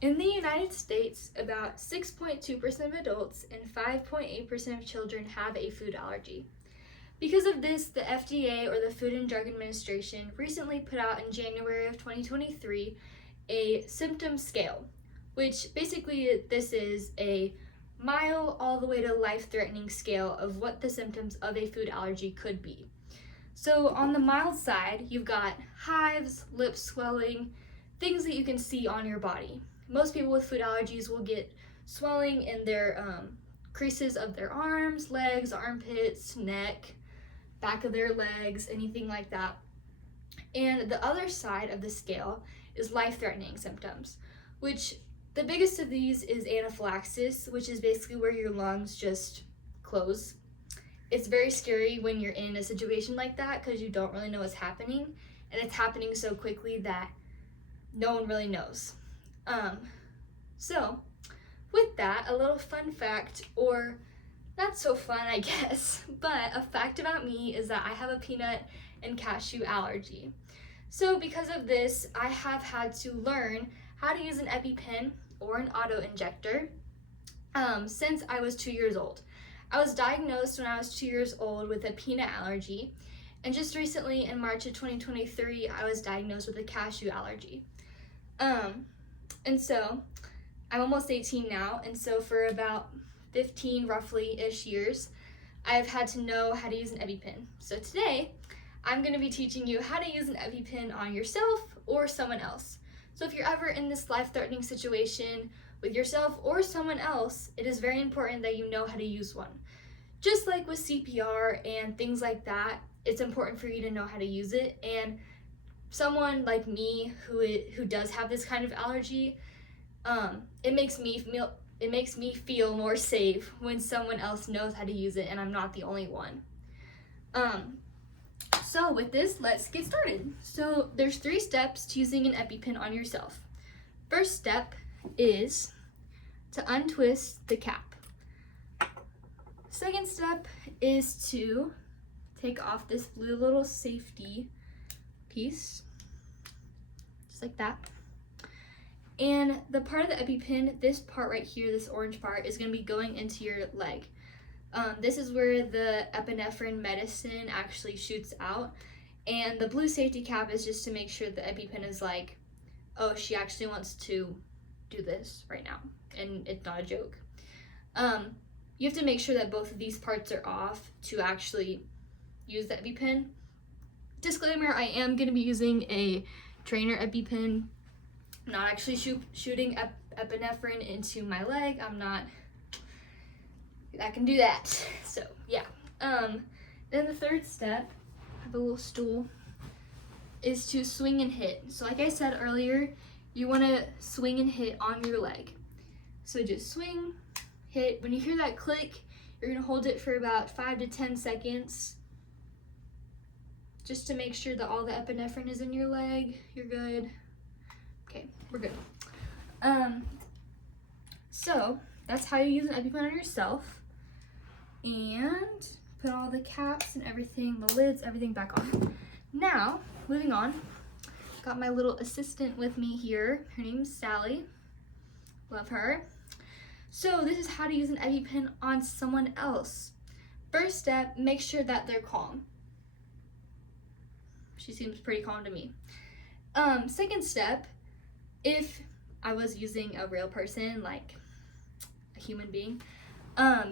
In the United States, about 6.2% of adults and 5.8% of children have a food allergy. Because of this, the FDA, or the Food and Drug Administration, recently put out in January of 2023 a symptom scale, which basically this is a mild all the way to life-threatening scale of what the symptoms of a food allergy could be. So on the mild side, you've got hives, lip swelling, things that you can see on your body. Most people with food allergies will get swelling in their creases of their arms, legs, armpits, neck, back of their legs, anything like that. And the other side of the scale is life-threatening symptoms, which the biggest of these is anaphylaxis, which is basically where your lungs just close. It's very scary when you're in a situation like that because you don't really know what's happening, and it's happening so quickly that no one really knows. So with that, a little fun fact, or not so fun I guess, but a fact about me is that I have a peanut and cashew allergy. So because of this, I have had to learn how to use an EpiPen or an auto injector since I was 2 years old. I was diagnosed when I was 2 years old with a peanut allergy, and just recently in March of 2023, I was diagnosed with a cashew allergy. And so I'm almost 18 now, and so for about 15 roughly-ish years, I've had to know how to use an EpiPen. So today, I'm going to be teaching you how to use an EpiPen on yourself or someone else. So if you're ever in this life-threatening situation with yourself or someone else, it is very important that you know how to use one. Just like with CPR and things like that, it's important for you to know how to use it. And someone like me who does have this kind of allergy, it makes me feel more safe when someone else knows how to use it and I'm not the only one. So with this, let's get started. So there's 3 steps to using an EpiPen on yourself. First step is to untwist the cap. Second step is to take off this blue little safety piece, just like that. And the part of the EpiPen, this part right here, this orange part, is going to be going into your leg. This is where the epinephrine medicine actually shoots out. And the blue safety cap is just to make sure the EpiPen is like, oh, she actually wants to do this right now, and it's not a joke. You have to make sure that both of these parts are off to actually use the EpiPen. Disclaimer, I am going to be using a trainer EpiPen. I'm not actually shooting epinephrine into my leg. I can do that. So yeah. Then the third step, I have a little stool, is to swing and hit. So like I said earlier, you want to swing and hit on your leg. So just swing, hit. When you hear that click, you're going to hold it for about 5 to 10 seconds just to make sure that all the epinephrine is in your leg. You're good. Okay, we're good. So that's how you use an EpiPen on yourself. And put all the caps and everything, the lids, everything back on. Now, moving on, got my little assistant with me here. Her name's Sally. Love her. So this is how to use an EpiPen on someone else. First step, make sure that they're calm. She seems pretty calm to me. Second step, if I was using a real person, like a human being,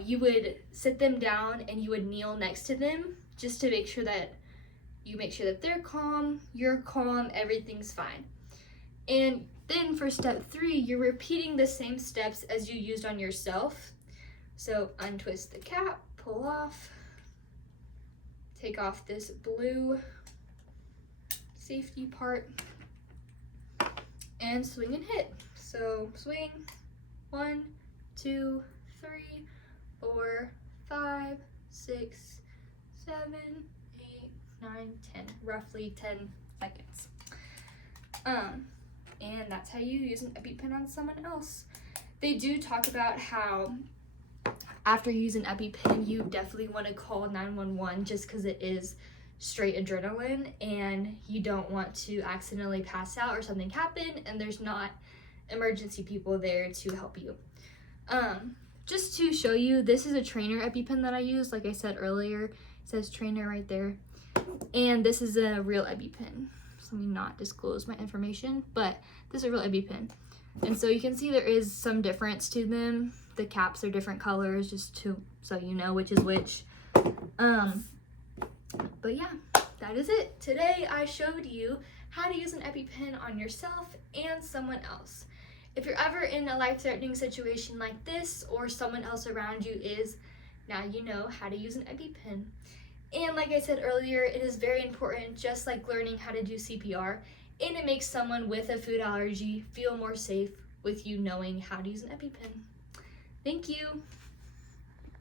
you would sit them down and you would kneel next to them just to make sure that they're calm, you're calm, everything's fine. And then for step 3, you're repeating the same steps as you used on yourself. So untwist the cap, pull off, take off this blue safety part, and swing and hit. So swing, 1, 2, 3, 4, 5, 6, 7, 8, 9, 10, roughly 10 seconds. And that's how you use an EpiPen on someone else. They do talk about how after you use an EpiPen, you definitely want to call 911 just because it is straight adrenaline and you don't want to accidentally pass out or something happen and there's not emergency people there to help you. Just to show you, this is a trainer EpiPen that I use. Like I said earlier, it says trainer right there. And this is a real EpiPen. So let me not disclose my information, but this is a real EpiPen. And so you can see there is some difference to them. The caps are different colors, just so you know which is which. But yeah, that is it. Today I showed you how to use an EpiPen on yourself and someone else. If you're ever in a life-threatening situation like this, or someone else around you is, now you know how to use an EpiPen. And like I said earlier, it is very important, just like learning how to do CPR, and it makes someone with a food allergy feel more safe with you knowing how to use an EpiPen. Thank you.